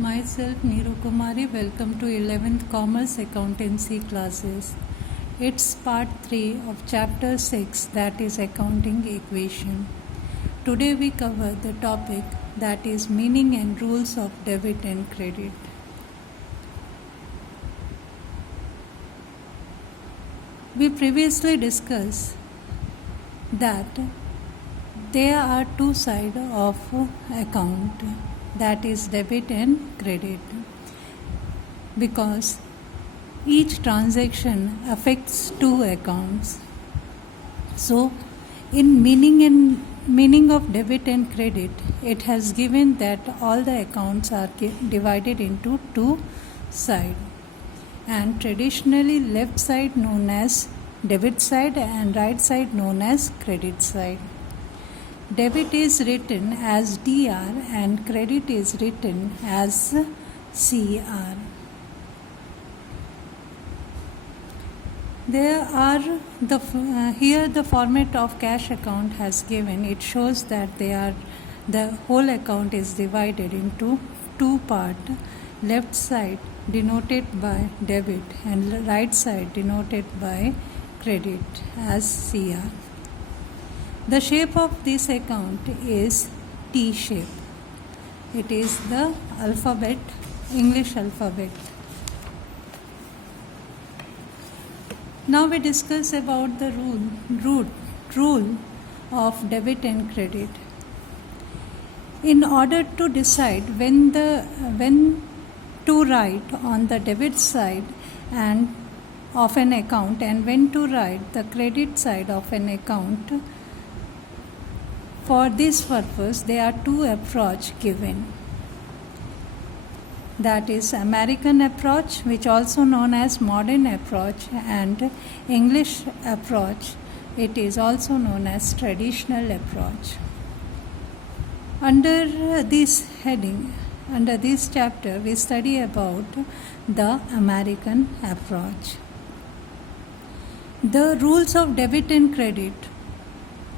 Myself Neeru Kumari, welcome to 11th Commerce Accountancy classes. It's part 3 of chapter 6, that is accounting equation. Today we cover the topic that is meaning and rules of debit and credit. We previously discussed that there are two sides of account, that is debit and credit, because each transaction affects two accounts. So in meaning of debit and credit, it has given that all the accounts are divided into two sides, and traditionally left side known as debit side and right side known as credit side. Debit is written as DR and credit is written as CR. Here the format of cash account has given. It shows that the whole account is divided into two parts. Left side denoted by debit and right side denoted by credit as CR. The shape of this account is T shape. It is the alphabet, English alphabet. Now we discuss about the rule of debit and credit. In order to decide when to write on the debit side and of an account and when to write the credit side of an account, for this purpose there are two approaches given. That is American approach, which also known as modern approach, and English approach. It is also known as traditional approach. Under this heading, under this chapter, we study about the American approach. The rules of debit and credit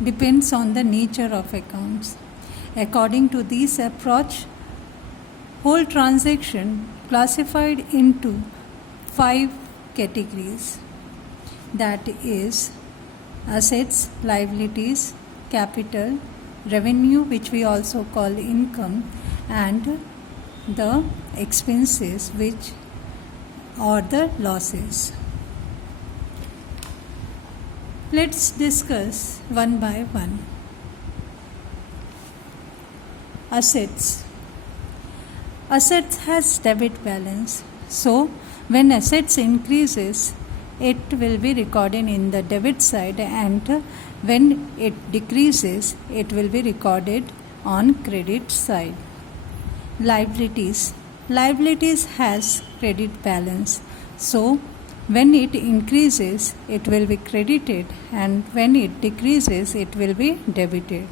depends on the nature of accounts. According to this approach, whole transaction classified into 5 categories, that is assets, liabilities, capital, revenue, which we also call income, and the expenses, which are the losses. Let's discuss one by one. Assets. Assets has debit balance. So when assets increases, it will be recorded in the debit side, and when it decreases, it will be recorded on credit side. Liabilities. Liabilities has credit balance. So when it increases, it will be credited, and when it decreases, it will be debited.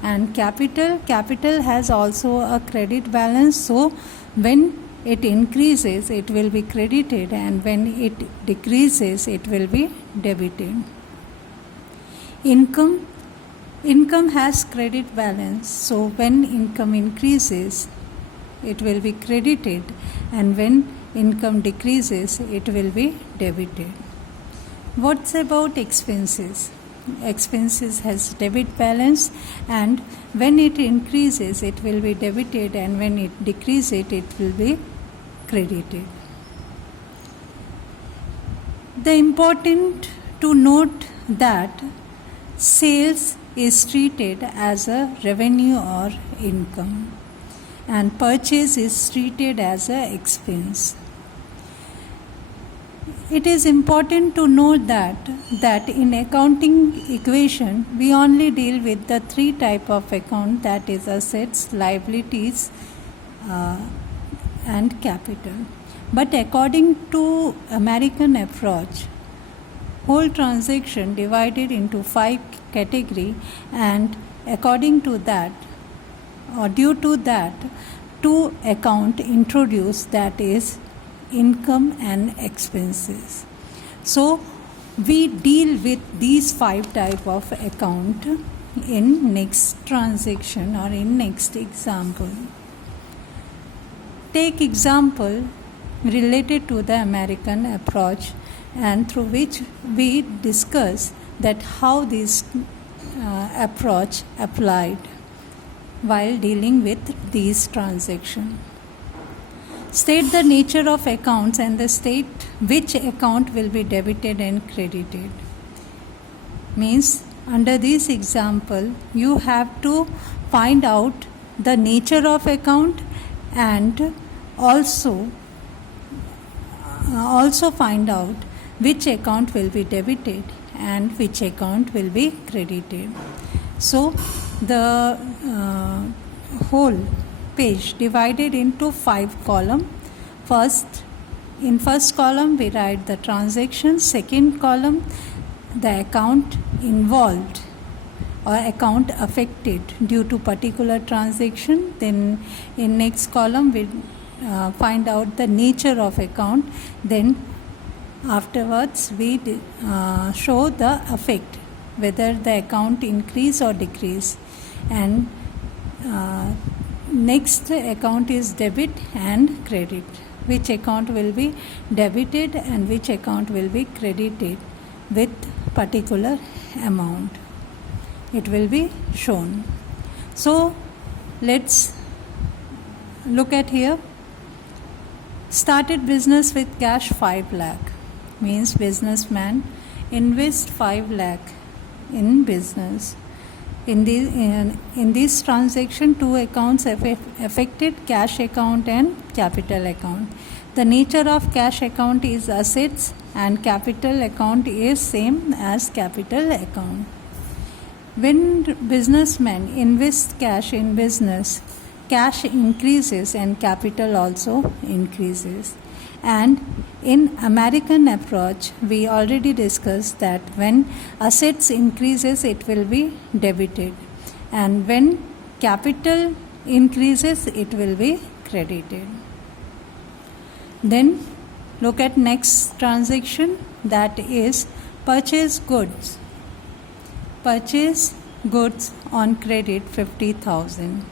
And capital has also a credit balance. So when it increases, it will be credited, and when it decreases, it will be debited. Income has credit balance. So when income increases, it will be credited, and when income decreases, it will be debited. What's about expenses? Expenses has debit balance, and when it increases, it will be debited, and when it decreases, it will be credited. The important to note that sales is treated as a revenue or income, and purchase is treated as an expense. It is important to note that in accounting equation, we only deal with the 3 type of account, that is assets, liabilities, and capital. But according to American approach, whole transaction divided into 5 category, and according to that, or due to that, 2 account introduced, that is income and expenses. So we deal with these 5 type of account in next transaction or in next example. take example related to the American approach, and through which we discuss that how this approach applied while dealing with these transactions. State the nature of accounts and the state which account will be debited and credited. Means under this example you have to find out the nature of account and also find out which account will be debited and which account will be credited. So the whole page divided into 5 columns. In first column we write the transaction, second column the account involved or account affected due to particular transaction. Then in next column we find out the nature of account. Then afterwards we show the effect, whether the account increase or decrease. And next account is debit and credit, which account will be debited and which account will be credited with particular amount. It will be shown. So let's look at here. Started business with cash 5 lakh. Means businessman invest 5 lakh in business. In this transaction, 2 accounts affected: cash account and capital account. The nature of cash account is assets and capital account is same as capital account. When businessman invests cash in business, cash increases and capital also increases. And in American approach, we already discussed that when assets increases, it will be debited, and when capital increases, it will be credited. Then look at next transaction, that is purchase goods. Purchase goods on credit 50,000.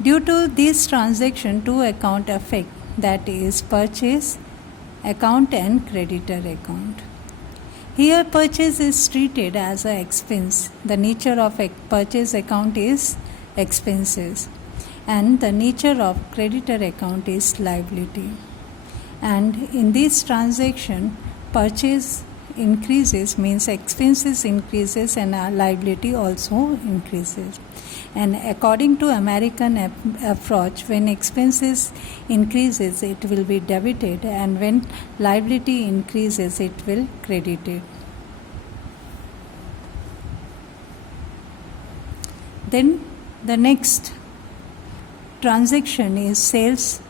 Due to this transaction, 2 account affect, that is purchase account and creditor account. Here purchase is treated as an expense. The nature of a purchase account is expenses, and the nature of creditor account is liability. And in this transaction, purchase increases means expenses increases and liability also increases. And according to American approach, when expenses increases, it will be debited, and when liability increases, it will credited. Then the next transaction is sales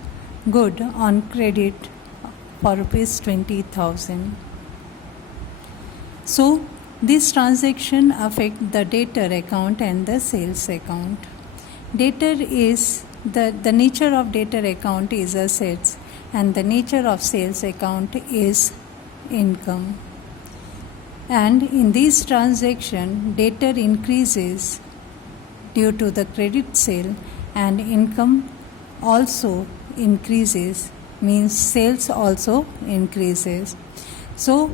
good on credit for rupees 20,000. So this transaction affect the debtor account and the sales account. Debtor is the nature of debtor account is assets, and the nature of sales account is income. And in this transaction, debtor increases due to the credit sale, and income also increases, means sales also increases. So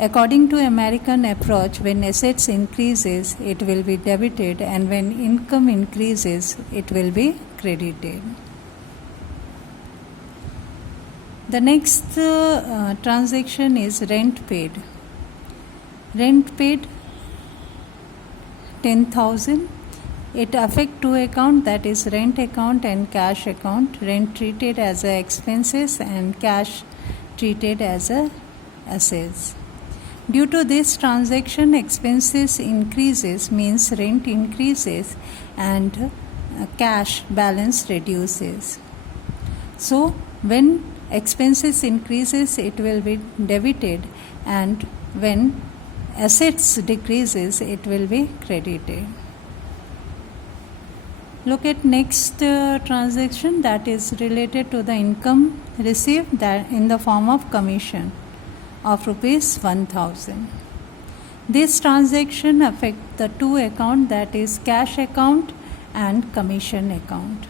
according to American approach, when assets increases, it will be debited, and when income increases, it will be credited. The next transaction is rent paid. Rent paid 10,000. It affect 2 account, that is rent account and cash account. Rent treated as a expenses and cash treated as a assets. Due to this transaction, expenses increases, means rent increases, and cash balance reduces. So when expenses increases, it will be debited, and when assets decreases, it will be credited. Look at next transaction, that is related to the income received that in the form of commission of rupees 1,000. This transaction affect the 2 account, that is cash account and commission account.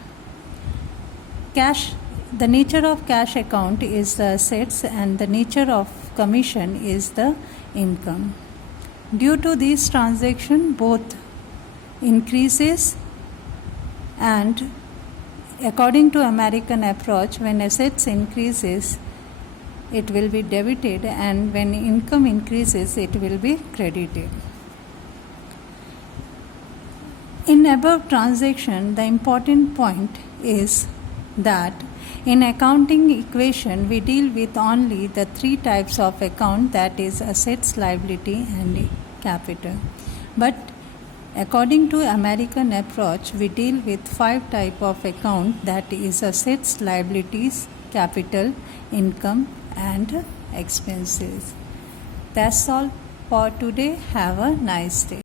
cash, the nature of cash account is the assets and the nature of commission is the income. Due to these transactions, both increases, and according to American approach, when assets increases, it will be debited, and when income increases, it will be credited. In above transaction, the important point is that in accounting equation we deal with only the three types of account, that is assets, liability and capital. But according to American approach, we deal with 5 type of account, that is assets, liabilities, capital, income and expenses. That's all for today. Have a nice day.